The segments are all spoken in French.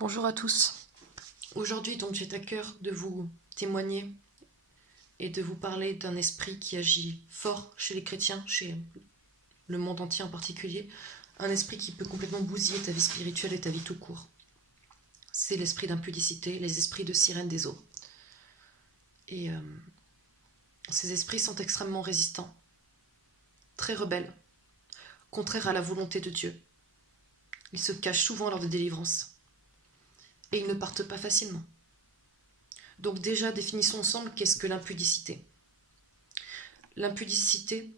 Bonjour à tous. Aujourd'hui, donc, j'ai à cœur de vous témoigner et de vous parler d'un esprit qui agit fort chez les chrétiens, chez le monde entier en particulier, un esprit qui peut complètement bousiller ta vie spirituelle et ta vie tout court. C'est l'esprit d'impudicité, les esprits de sirène des eaux. Et ces esprits sont extrêmement résistants, très rebelles, contraires à la volonté de Dieu. Ils se cachent souvent lors de délivrances. Et ils ne partent pas facilement. Donc déjà, définissons ensemble qu'est-ce que l'impudicité. L'impudicité,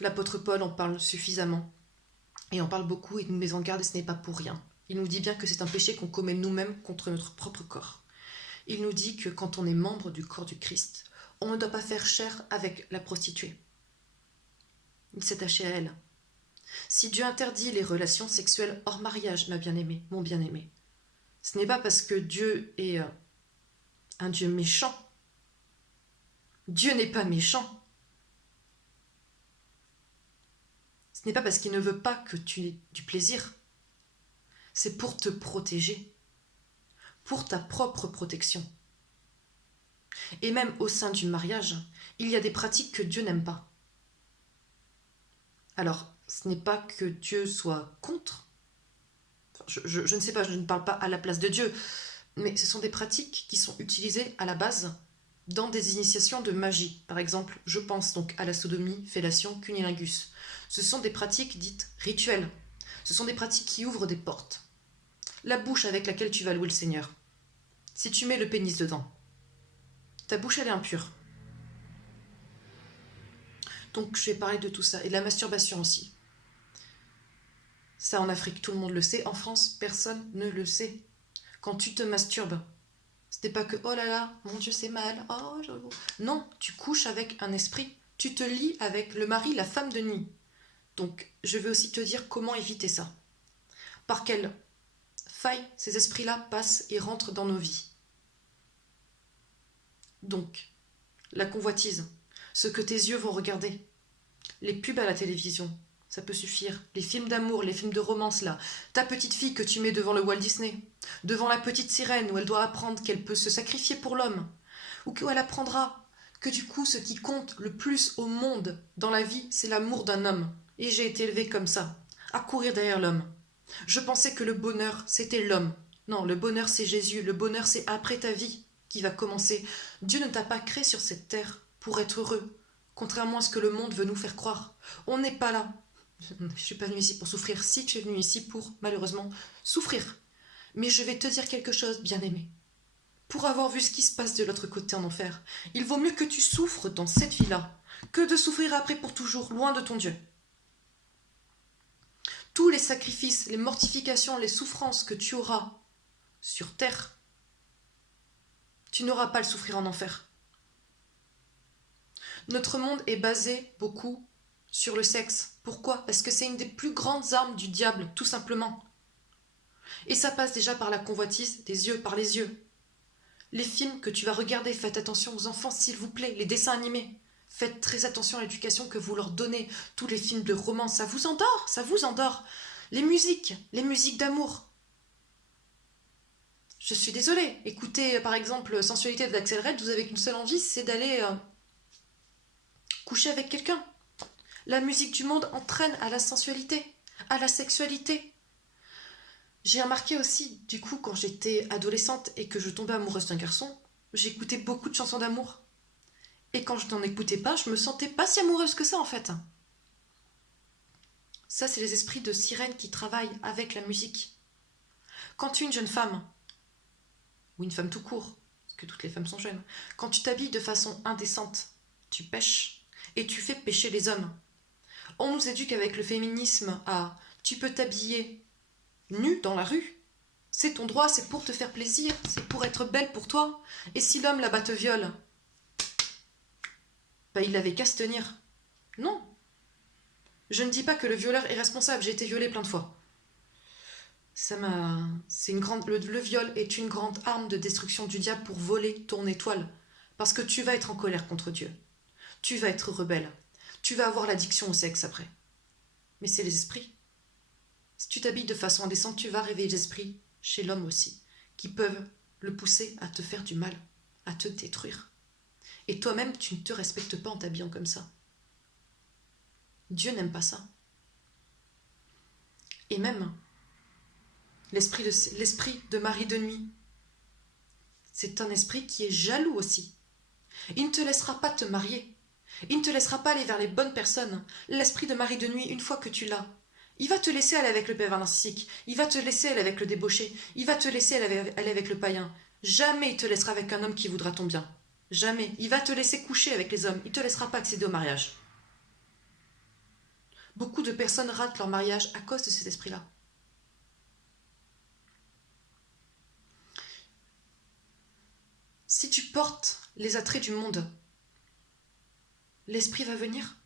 l'apôtre Paul en parle suffisamment, et en parle beaucoup, et nous met en garde, et ce n'est pas pour rien. Il nous dit bien que c'est un péché qu'on commet nous-mêmes contre notre propre corps. Il nous dit que quand on est membre du corps du Christ, on ne doit pas faire chair avec la prostituée. Il s'est attaché à elle. Si Dieu interdit les relations sexuelles hors mariage, ma bien-aimée, mon bien-aimé, ce n'est pas parce que Dieu est un Dieu méchant. Dieu n'est pas méchant. Ce n'est pas parce qu'il ne veut pas que tu aies du plaisir. C'est pour te protéger, pour ta propre protection. Et même au sein du mariage, il y a des pratiques que Dieu n'aime pas. Alors, ce n'est pas que Dieu soit contre. Je ne sais pas, je ne parle pas à la place de Dieu, mais ce sont des pratiques qui sont utilisées à la base dans des initiations de magie. Par exemple, je pense donc à la sodomie, fellation, cunnilingus. Ce sont des pratiques dites rituelles. Ce sont des pratiques qui ouvrent des portes. La bouche avec laquelle tu vas louer le Seigneur. Si tu mets le pénis dedans, ta bouche elle est impure. Donc je vais parler de tout ça. Et de la masturbation aussi. Ça en Afrique, tout le monde le sait. En France, personne ne le sait. Quand tu te masturbes, ce n'est pas que oh là là, mon Dieu c'est mal. Oh, non, tu couches avec un esprit. Tu te lies avec le mari, la femme de nuit. Donc je vais aussi te dire comment éviter ça. Par quelle faille ces esprits-là passent et rentrent dans nos vies. Donc, la convoitise, ce que tes yeux vont regarder, les pubs à la télévision, ça peut suffire, les films d'amour, les films de romance là, ta petite fille que tu mets devant le Walt Disney, devant la petite sirène où elle doit apprendre qu'elle peut se sacrifier pour l'homme, ou qu'elle apprendra que du coup ce qui compte le plus au monde dans la vie, c'est l'amour d'un homme. Et j'ai été élevée comme ça, à courir derrière l'homme. Je pensais que le bonheur, c'était l'homme. Non, le bonheur, c'est Jésus. Le bonheur, c'est après ta vie qui va commencer. Dieu ne t'a pas créé sur cette terre pour être heureux, contrairement à ce que le monde veut nous faire croire. On n'est pas là. Je ne suis pas venue ici pour souffrir. Si, tu es venue ici pour, malheureusement, souffrir. Mais je vais te dire quelque chose, bien-aimé. Pour avoir vu ce qui se passe de l'autre côté en enfer, il vaut mieux que tu souffres dans cette vie-là que de souffrir après pour toujours, loin de ton Dieu. Tous les sacrifices, les mortifications, les souffrances que tu auras sur terre, tu n'auras pas à le souffrir en enfer. Notre monde est basé beaucoup sur le sexe. Pourquoi? Parce que c'est une des plus grandes armes du diable, tout simplement. Et ça passe déjà par la convoitise des yeux, par les yeux. Les films que tu vas regarder, faites attention aux enfants, s'il vous plaît, les dessins animés. Faites très attention à l'éducation que vous leur donnez. Tous les films de romance, ça vous endort, ça vous endort. Les musiques d'amour. Je suis désolée. Écoutez, par exemple, Sensualité d'Axel Red, vous avez qu'une seule envie, c'est d'aller coucher avec quelqu'un. La musique du monde entraîne à la sensualité, à la sexualité. J'ai remarqué aussi, du coup, quand j'étais adolescente et que je tombais amoureuse d'un garçon, j'écoutais beaucoup de chansons d'amour. Et quand je n'en écoutais pas, je me sentais pas si amoureuse que ça, en fait. Ça, c'est les esprits de sirène qui travaillent avec la musique. Quand tu es une jeune femme, ou une femme tout court, parce que toutes les femmes sont jeunes, quand tu t'habilles de façon indécente, tu pêches, et tu fais pécher les hommes. On nous éduque avec le féminisme à tu peux t'habiller nue dans la rue, c'est ton droit, c'est pour te faire plaisir, c'est pour être belle pour toi. Et si l'homme là-bas te viole, bah il avait qu'à se tenir. Non. Je ne dis pas que le violeur est responsable, j'ai été violée plein de fois. Le viol est une grande arme de destruction du diable pour voler ton étoile. Parce que tu vas être en colère contre Dieu. Tu vas être rebelle. Tu vas avoir l'addiction au sexe après. Mais c'est les esprits. Si tu t'habilles de façon indécente, tu vas réveiller l'esprit chez l'homme aussi. qui peuvent le pousser à te faire du mal, à te détruire. Et toi-même, tu ne te respectes pas en t'habillant comme ça. Dieu n'aime pas ça. Et même, l'esprit de mari de nuit, c'est un esprit qui est jaloux aussi. Il ne te laissera pas te marier. Il ne te laissera pas aller vers les bonnes personnes. L'esprit de mari de nuit, une fois que tu l'as, il va te laisser aller avec le pervers narcissique. Il va te laisser aller avec le débauché. Il va te laisser aller avec le païen. Jamais il te laissera avec un homme qui voudra ton bien. Jamais. Il va te laisser coucher avec les hommes. Il ne te laissera pas accéder au mariage. Beaucoup de personnes ratent leur mariage à cause de cet esprit-là. Si tu portes les attraits du monde, l'esprit va venir.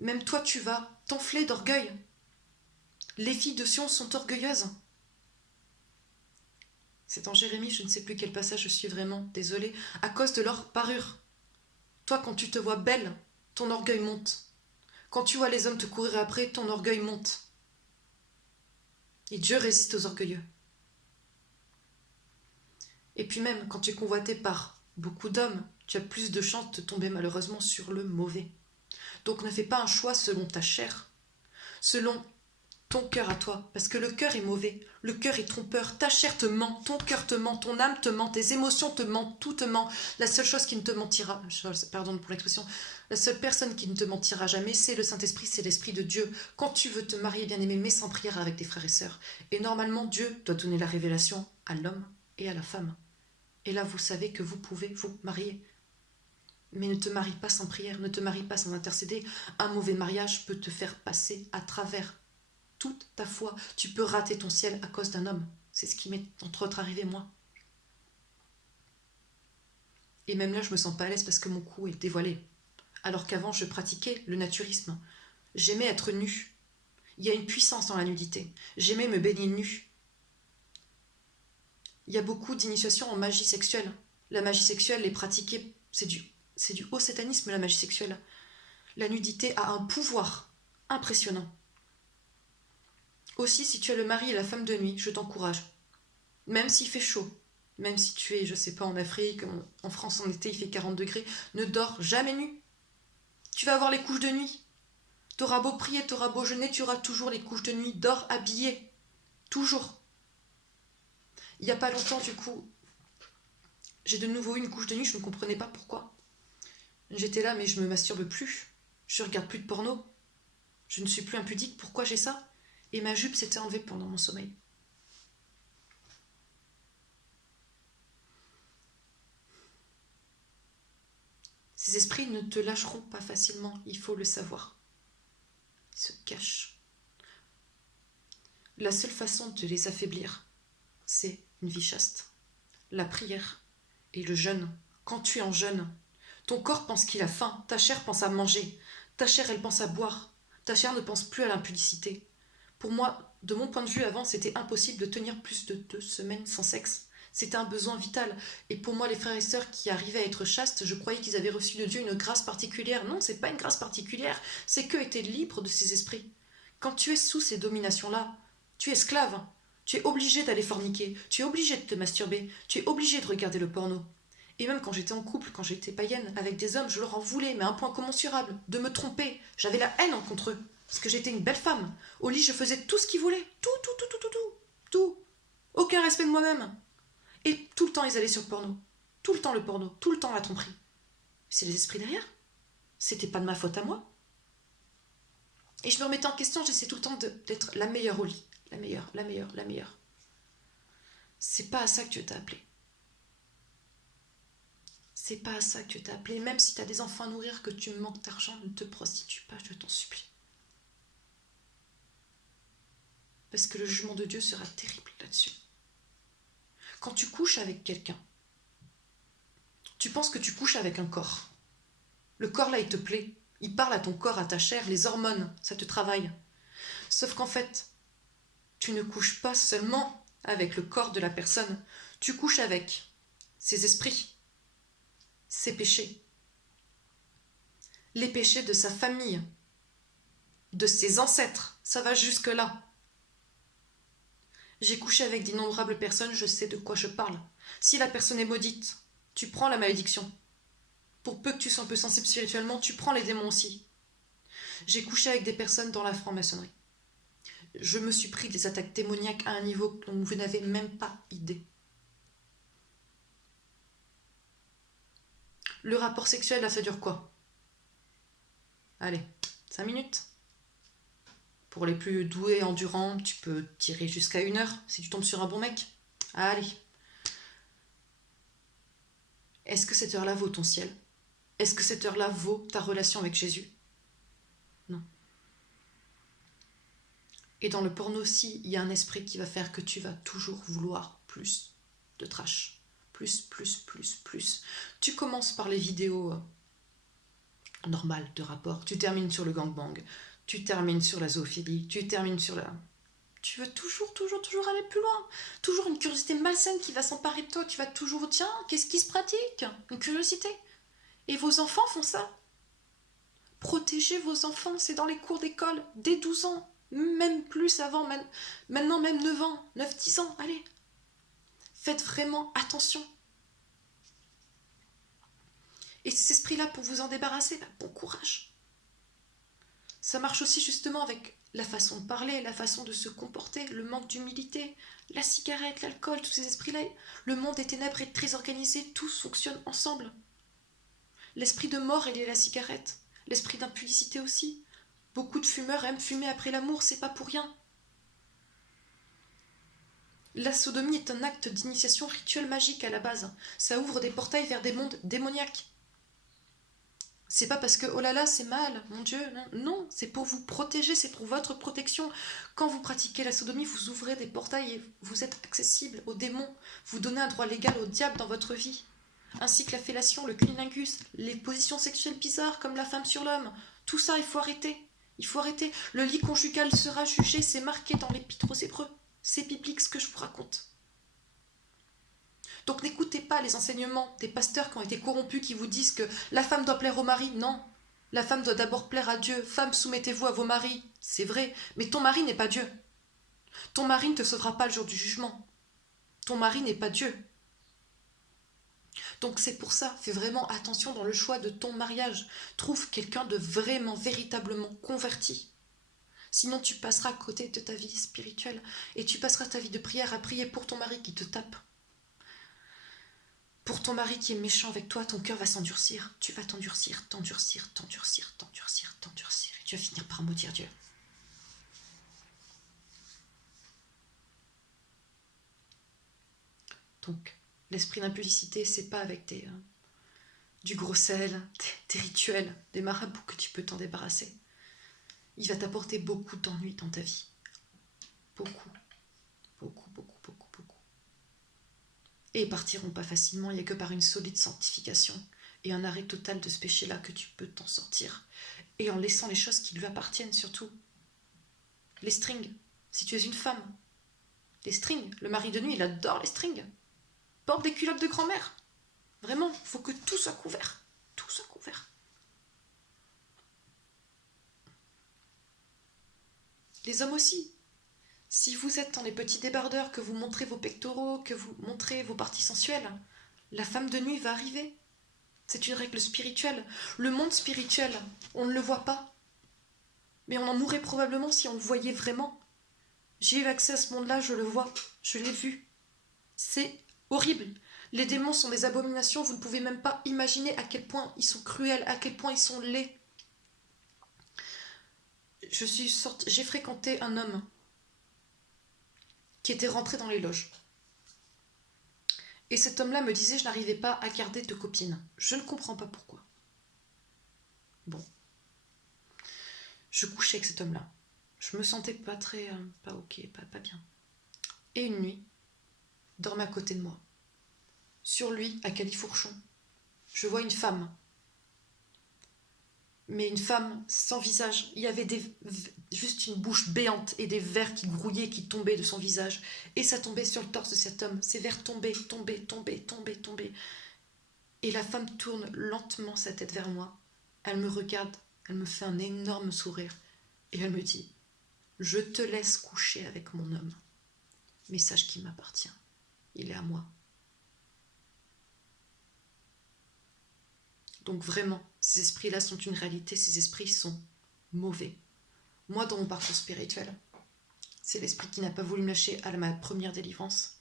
Même toi, tu vas t'enfler d'orgueil. Les filles de Sion sont orgueilleuses. C'est en Jérémie, je ne sais plus quel passage, je suis vraiment désolée, à cause de leur parure. Toi, quand tu te vois belle, ton orgueil monte. Quand tu vois les hommes te courir après, ton orgueil monte. Et Dieu résiste aux orgueilleux. Et puis même, quand tu es convoité par beaucoup d'hommes, tu as plus de chances de tomber malheureusement sur le mauvais. Donc ne fais pas un choix selon ta chair, selon ton cœur à toi, parce que le cœur est mauvais, le cœur est trompeur, ta chair te ment, ton cœur te ment, ton âme te ment, tes émotions te mentent, tout te ment. La seule chose qui ne te mentira, pardon pour l'expression, la seule personne qui ne te mentira jamais, c'est le Saint-Esprit, c'est l'Esprit de Dieu. Quand tu veux te marier, bien-aimé, mets sans prière avec tes frères et sœurs. Et normalement, Dieu doit donner la révélation à l'homme et à la femme. Et là, vous savez que vous pouvez vous marier. Mais ne te marie pas sans prière, ne te marie pas sans intercéder. Un mauvais mariage peut te faire passer à travers toute ta foi. Tu peux rater ton ciel à cause d'un homme. C'est ce qui m'est entre autres arrivé moi. Et même là, je me sens pas à l'aise parce que mon cou est dévoilé. Alors qu'avant, je pratiquais le naturisme. J'aimais être nue. Il y a une puissance dans la nudité. J'aimais me baigner nue. Il y a beaucoup d'initiations en magie sexuelle. La magie sexuelle est pratiquée, c'est du haut satanisme, la magie sexuelle. La nudité a un pouvoir impressionnant. Aussi, si tu es le mari et la femme de nuit, je t'encourage. Même s'il fait chaud, même si tu es, je sais pas, en Afrique, en France en été, il fait 40 degrés, ne dors jamais nu. Tu vas avoir les couches de nuit. T'auras beau prier, t'auras beau jeûner, tu auras toujours les couches de nuit. Dors habillé. Toujours. Il n'y a pas longtemps, du coup, j'ai de nouveau eu une couche de nuit, je ne comprenais pas pourquoi. J'étais là, mais je me masturbe plus. Je regarde plus de porno. Je ne suis plus impudique. Pourquoi j'ai ça? Et ma jupe s'était enlevée pendant mon sommeil. Ces esprits ne te lâcheront pas facilement, il faut le savoir. Ils se cachent. La seule façon de les affaiblir, c'est une vie chaste. La prière et le jeûne. Quand tu es en jeûne, ton corps pense qu'il a faim, ta chair pense à manger, ta chair elle pense à boire, ta chair ne pense plus à l'impudicité. Pour moi, de mon point de vue avant, c'était impossible de tenir plus de 2 semaines sans sexe. C'était un besoin vital. Et pour moi, les frères et sœurs qui arrivaient à être chastes, je croyais qu'ils avaient reçu de Dieu une grâce particulière. Non, c'est pas une grâce particulière, c'est qu'eux étaient libres de ces esprits. Quand tu es sous ces dominations-là, tu es esclave. Tu es obligé d'aller forniquer, tu es obligé de te masturber, tu es obligé de regarder le porno. Et même quand j'étais en couple, quand j'étais païenne, avec des hommes, je leur en voulais, mais à un point incommensurable, de me tromper. J'avais la haine contre eux, parce que j'étais une belle femme. Au lit, je faisais tout ce qu'ils voulaient. Tout. Aucun respect de moi-même. Et tout le temps, ils allaient sur le porno. Tout le temps le porno, tout le temps la tromperie. C'est les esprits derrière. C'était pas de ma faute à moi. Et je me remettais en question, j'essayais tout le temps d'être la meilleure au lit. La meilleure. C'est pas à ça que Dieu t'a appelé. C'est pas à ça que Dieu t'a appelé. Même si tu as des enfants à nourrir, que tu manques d'argent, ne te prostitue pas, je t'en supplie. Parce que le jugement de Dieu sera terrible là-dessus. Quand tu couches avec quelqu'un, tu penses que tu couches avec un corps. Le corps là, il te plaît. Il parle à ton corps, à ta chair, les hormones, ça te travaille. Sauf qu'en fait, tu ne couches pas seulement avec le corps de la personne, tu couches avec ses esprits, ses péchés, les péchés de sa famille, de ses ancêtres, ça va jusque-là. J'ai couché avec d'innombrables personnes, je sais de quoi je parle. Si la personne est maudite, tu prends la malédiction. Pour peu que tu sois un peu sensible spirituellement, tu prends les démons aussi. J'ai couché avec des personnes dans la franc-maçonnerie. Je me suis pris des attaques démoniaques à un niveau dont vous n'avez même pas idée. Le rapport sexuel, là, ça dure quoi? Allez, 5 minutes. Pour les plus doués, endurants, tu peux tirer jusqu'à 1 heure si tu tombes sur un bon mec. Allez. Est-ce que cette heure-là vaut ton ciel? Est-ce que cette heure-là vaut ta relation avec Jésus? Non. Et dans le porno aussi, il y a un esprit qui va faire que tu vas toujours vouloir plus de trash. Plus, plus, plus, plus. Tu commences par les vidéos normales de rapport. Tu termines sur le gangbang. Tu termines sur la zoophilie. Tu termines sur la... Tu veux toujours, toujours, toujours aller plus loin. Toujours une curiosité malsaine qui va s'emparer de toi. Tu vas toujours, tiens, qu'est-ce qui se pratique? Une curiosité. Et vos enfants font ça. Protégez vos enfants, c'est dans les cours d'école, dès 12 ans. Même plus avant, maintenant même 9 ans, 9-10 ans, allez. Faites vraiment attention. Et cet esprit-là, pour vous en débarrasser, bon courage. Ça marche aussi justement avec la façon de parler, la façon de se comporter, le manque d'humilité, la cigarette, l'alcool, tous ces esprits-là. Le monde des ténèbres est très organisé, tous fonctionnent ensemble. L'esprit de mort, il est la cigarette. L'esprit d'impudicité aussi. Beaucoup de fumeurs aiment fumer après l'amour, c'est pas pour rien. La sodomie est un acte d'initiation rituel magique à la base. Ça ouvre des portails vers des mondes démoniaques. C'est pas parce que oh là là c'est mal, mon Dieu, non, c'est pour vous protéger, c'est pour votre protection. Quand vous pratiquez la sodomie, vous ouvrez des portails et vous êtes accessible aux démons. Vous donnez un droit légal au diable dans votre vie. Ainsi que la fellation, le cunnilingus, les positions sexuelles bizarres comme la femme sur l'homme. Tout ça, il faut arrêter. Il faut arrêter. Le lit conjugal sera jugé, c'est marqué dans l'Épître aux Hébreux. C'est biblique ce que je vous raconte. Donc n'écoutez pas les enseignements des pasteurs qui ont été corrompus, qui vous disent que la femme doit plaire au mari. Non, la femme doit d'abord plaire à Dieu. Femmes, soumettez-vous à vos maris. C'est vrai, mais ton mari n'est pas Dieu. Ton mari ne te sauvera pas le jour du jugement. Ton mari n'est pas Dieu. Donc c'est pour ça, fais vraiment attention dans le choix de ton mariage. Trouve quelqu'un de vraiment, véritablement converti. Sinon tu passeras à côté de ta vie spirituelle et tu passeras ta vie de prière à prier pour ton mari qui te tape. Pour ton mari qui est méchant avec toi, ton cœur va s'endurcir. Tu vas t'endurcir, t'endurcir, t'endurcir, t'endurcir, t'endurcir. Et tu vas finir par maudire Dieu. Donc, l'esprit d'impudicité, c'est pas avec du gros sel, des rituels, des marabouts que tu peux t'en débarrasser. Il va t'apporter beaucoup d'ennuis dans ta vie. Beaucoup. Beaucoup, beaucoup, beaucoup, beaucoup. Et ils partiront pas facilement, il n'y a que par une solide sanctification et un arrêt total de ce péché-là que tu peux t'en sortir. Et en laissant les choses qui lui appartiennent surtout. Les strings, si tu es une femme. Les strings, le mari de nuit, il adore les strings. Porte des culottes de grand-mère. Vraiment, il faut que tout soit couvert. Tout soit couvert. Les hommes aussi. Si vous êtes dans les petits débardeurs, que vous montrez vos pectoraux, que vous montrez vos parties sensuelles, la femme de nuit va arriver. C'est une règle spirituelle. Le monde spirituel, on ne le voit pas. Mais on en mourrait probablement si on le voyait vraiment. J'ai eu accès à ce monde-là, je le vois. Je l'ai vu. C'est horrible. Les démons sont des abominations, vous ne pouvez même pas imaginer à quel point ils sont cruels, à quel point ils sont laids. J'ai fréquenté un homme qui était rentré dans les loges. Et cet homme-là me disait, je n'arrivais pas à garder de copine. Je ne comprends pas pourquoi. Bon. Je couchais avec cet homme-là. Je me sentais pas très... pas ok, pas bien. Et une nuit, il dormait à côté de moi. Sur lui, à Califourchon, je vois une femme. Mais une femme sans visage. Il y avait juste une bouche béante et des vers qui grouillaient, qui tombaient de son visage. Et ça tombait sur le torse de cet homme. Ces vers tombaient, tombaient, tombaient, tombaient, tombaient. Et la femme tourne lentement sa tête vers moi. Elle me regarde, elle me fait un énorme sourire. Et elle me dit, je te laisse coucher avec mon homme. mais sache qu'il m'appartient. Il est à moi. Donc vraiment, ces esprits-là sont une réalité, ces esprits sont mauvais. Moi, dans mon parcours spirituel, c'est l'esprit qui n'a pas voulu me lâcher à ma première délivrance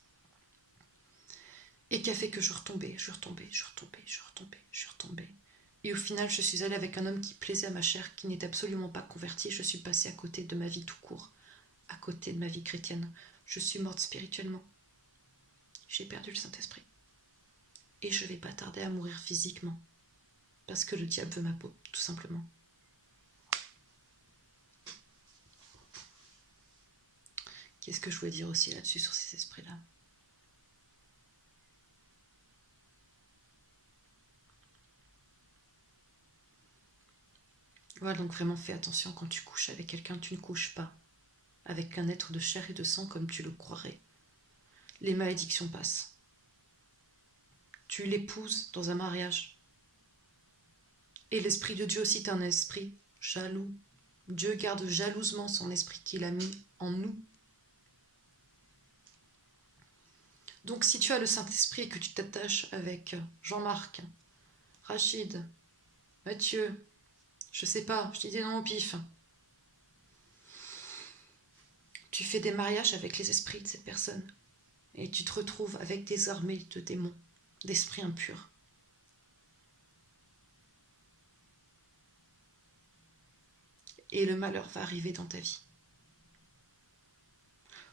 et qui a fait que je retombais. Et au final, je suis allée avec un homme qui plaisait à ma chair, qui n'était absolument pas converti. Je suis passée à côté de ma vie tout court, à côté de ma vie chrétienne. Je suis morte spirituellement. J'ai perdu le Saint-Esprit. Et je vais pas tarder à mourir physiquement. Parce que le diable veut ma peau, tout simplement. Qu'est-ce que je voulais dire aussi là-dessus, sur ces esprits-là ? Voilà, donc vraiment fais attention quand tu couches avec quelqu'un, tu ne couches pas avec un être de chair et de sang comme tu le croirais. Les malédictions passent. Tu l'épouses dans un mariage. Et l'esprit de Dieu aussi est un esprit jaloux. Dieu garde jalousement son esprit qu'il a mis en nous. Donc si tu as le Saint-Esprit et que tu t'attaches avec Jean-Marc, Rachid, Mathieu, je sais pas, je dis des noms au pif, tu fais des mariages avec les esprits de ces personnes et tu te retrouves avec des armées de démons, d'esprits impurs. Et le malheur va arriver dans ta vie.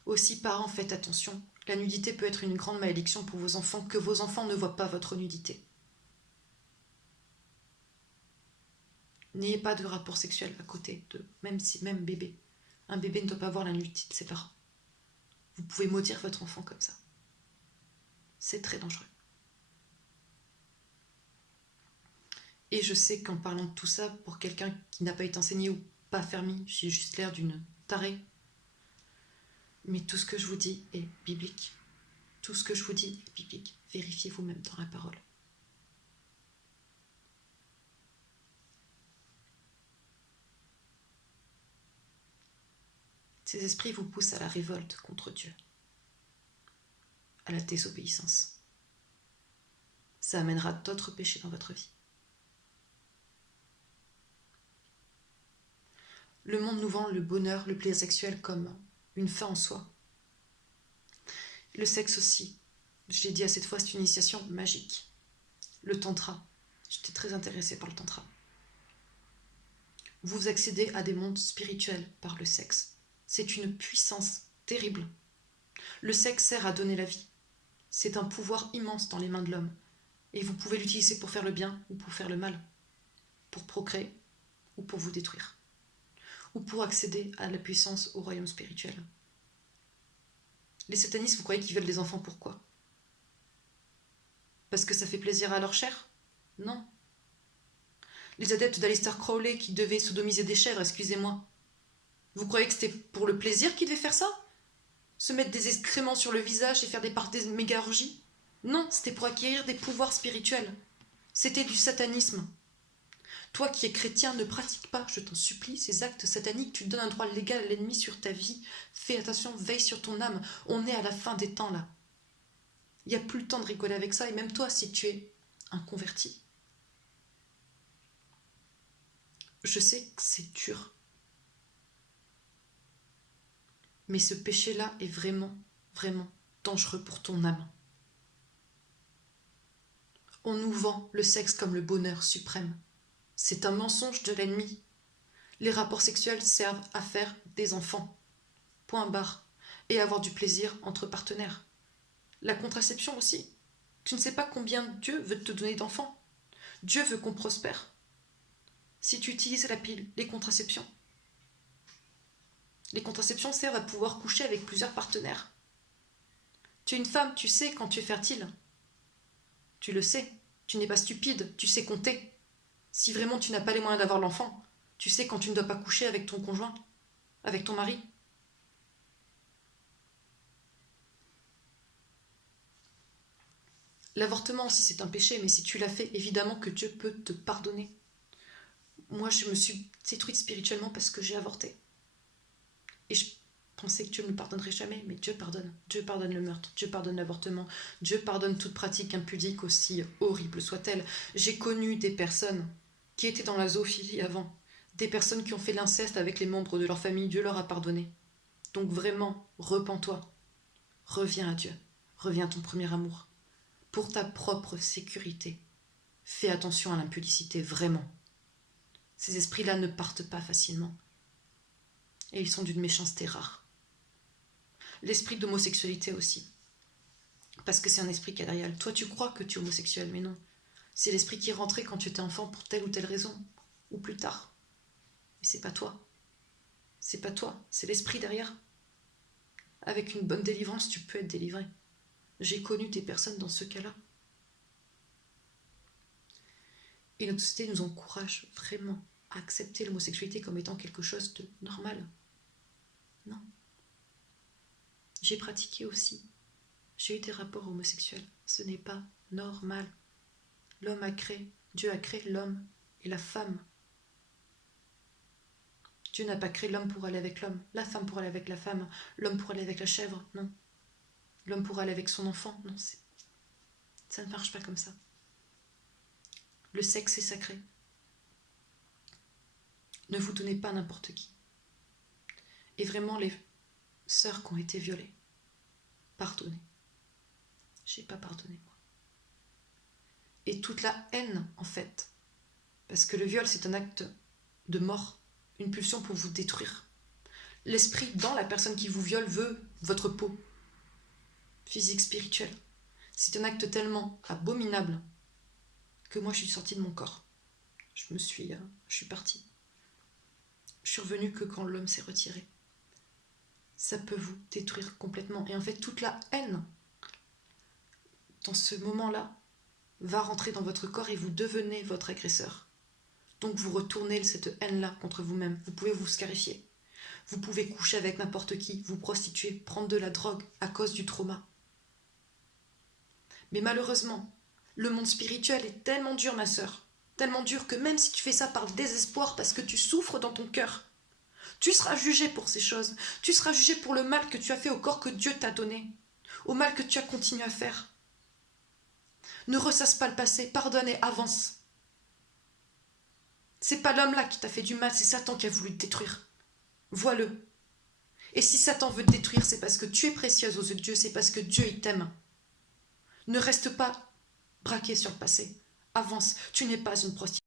Aussi, parents, faites attention. La nudité peut être une grande malédiction pour vos enfants, que vos enfants ne voient pas votre nudité. N'ayez pas de rapport sexuel à côté de, même bébé. Un bébé ne doit pas voir la nudité de ses parents. Vous pouvez maudire votre enfant comme ça. C'est très dangereux. Et je sais qu'en parlant de tout ça, pour quelqu'un qui n'a pas été enseigné ou pas fermé, j'ai juste l'air d'une tarée. Mais tout ce que je vous dis est biblique. Tout ce que je vous dis est biblique. Vérifiez vous-même dans la parole. Ces esprits vous poussent à la révolte contre Dieu, à la désobéissance. Ça amènera d'autres péchés dans votre vie. Le monde nous vend le bonheur, le plaisir sexuel comme une fin en soi. Le sexe aussi. Je l'ai dit à cette fois, c'est une initiation magique. Le tantra. J'étais très intéressée par le tantra. Vous accédez à des mondes spirituels par le sexe. C'est une puissance terrible. Le sexe sert à donner la vie. C'est un pouvoir immense dans les mains de l'homme. Et vous pouvez l'utiliser pour faire le bien ou pour faire le mal. Pour procréer ou pour vous détruire. Ou pour accéder à la puissance au royaume spirituel. Les satanistes, vous croyez qu'ils veulent des enfants, pourquoi ? Parce que ça fait plaisir à leur chair ? Non. Les adeptes d'Aleister Crowley qui devaient sodomiser des chèvres, excusez-moi. Vous croyez que c'était pour le plaisir qu'ils devaient faire ça ? Se mettre des excréments sur le visage et faire des parties méga-orgies ? Non, c'était pour acquérir des pouvoirs spirituels. C'était du satanisme. Toi qui es chrétien, ne pratique pas, je t'en supplie, ces actes sataniques. Tu donnes un droit légal à l'ennemi sur ta vie. Fais attention, veille sur ton âme. On est à la fin des temps, là. Il n'y a plus le temps de rigoler avec ça. Et même toi, si tu es un converti, je sais que c'est dur. Mais ce péché-là est vraiment, vraiment dangereux pour ton âme. On nous vend le sexe comme le bonheur suprême. C'est un mensonge de l'ennemi. Les rapports sexuels servent à faire des enfants. Point barre. Et avoir du plaisir entre partenaires. La contraception aussi. Tu ne sais pas combien Dieu veut te donner d'enfants. Dieu veut qu'on prospère. Si tu utilises la pile, les contraceptions servent à pouvoir coucher avec plusieurs partenaires. Tu es une femme, tu sais quand tu es fertile. Tu le sais. Tu n'es pas stupide, tu sais compter. Si vraiment tu n'as pas les moyens d'avoir l'enfant, tu sais quand tu ne dois pas coucher avec ton conjoint, avec ton mari. L'avortement aussi c'est un péché, mais si tu l'as fait, évidemment que Dieu peut te pardonner. Moi je me suis détruite spirituellement parce que j'ai avorté. Et pensez que Dieu ne le pardonnerait jamais, mais Dieu pardonne. Dieu pardonne le meurtre, Dieu pardonne l'avortement, Dieu pardonne toute pratique impudique, aussi horrible soit-elle. J'ai connu des personnes qui étaient dans la zoophilie avant, des personnes qui ont fait l'inceste avec les membres de leur famille, Dieu leur a pardonné. Donc vraiment, repens-toi, reviens à Dieu, reviens à ton premier amour. Pour ta propre sécurité, fais attention à l'impudicité, vraiment. Ces esprits-là ne partent pas facilement. Et ils sont d'une méchanceté rare. L'esprit d'homosexualité aussi. Parce que c'est un esprit qui est derrière. Toi, tu crois que tu es homosexuel, mais non. C'est l'esprit qui est rentré quand tu étais enfant pour telle ou telle raison. Ou plus tard. Mais c'est pas toi. C'est pas toi. C'est l'esprit derrière. Avec une bonne délivrance, tu peux être délivré. J'ai connu des personnes dans ce cas-là. Et notre société nous encourage vraiment à accepter l'homosexualité comme étant quelque chose de normal. Non. J'ai pratiqué aussi. J'ai eu des rapports homosexuels. Ce n'est pas normal. L'homme a créé, Dieu a créé l'homme et la femme. Dieu n'a pas créé l'homme pour aller avec l'homme, la femme pour aller avec la femme, l'homme pour aller avec la chèvre, non. L'homme pour aller avec son enfant, non. Ça ne marche pas comme ça. Le sexe est sacré. Ne vous donnez pas n'importe qui. Et vraiment, les sœurs qui ont été violées, pardonnez. J'ai pas pardonné, moi. Et toute la haine, en fait. Parce que le viol, c'est un acte de mort, une pulsion pour vous détruire. L'esprit dans la personne qui vous viole veut votre peau, physique, spirituelle. C'est un acte tellement abominable que moi, je suis sortie de mon corps. Je suis partie. Je suis revenue que quand l'homme s'est retiré. Ça peut vous détruire complètement. Et en fait, toute la haine, dans ce moment-là, va rentrer dans votre corps et vous devenez votre agresseur. Donc vous retournez cette haine-là contre vous-même. Vous pouvez vous scarifier. Vous pouvez coucher avec n'importe qui, vous prostituer, prendre de la drogue à cause du trauma. Mais malheureusement, le monde spirituel est tellement dur, ma sœur. Tellement dur que même si tu fais ça par désespoir parce que tu souffres dans ton cœur, tu seras jugé pour ces choses. Tu seras jugé pour le mal que tu as fait au corps que Dieu t'a donné. Au mal que tu as continué à faire. Ne ressasse pas le passé, pardonne et avance. C'est pas l'homme là qui t'a fait du mal, c'est Satan qui a voulu te détruire. Vois-le. Et si Satan veut te détruire, c'est parce que tu es précieuse aux yeux de Dieu, c'est parce que Dieu il t'aime. Ne reste pas braqué sur le passé. Avance, tu n'es pas une prostituée.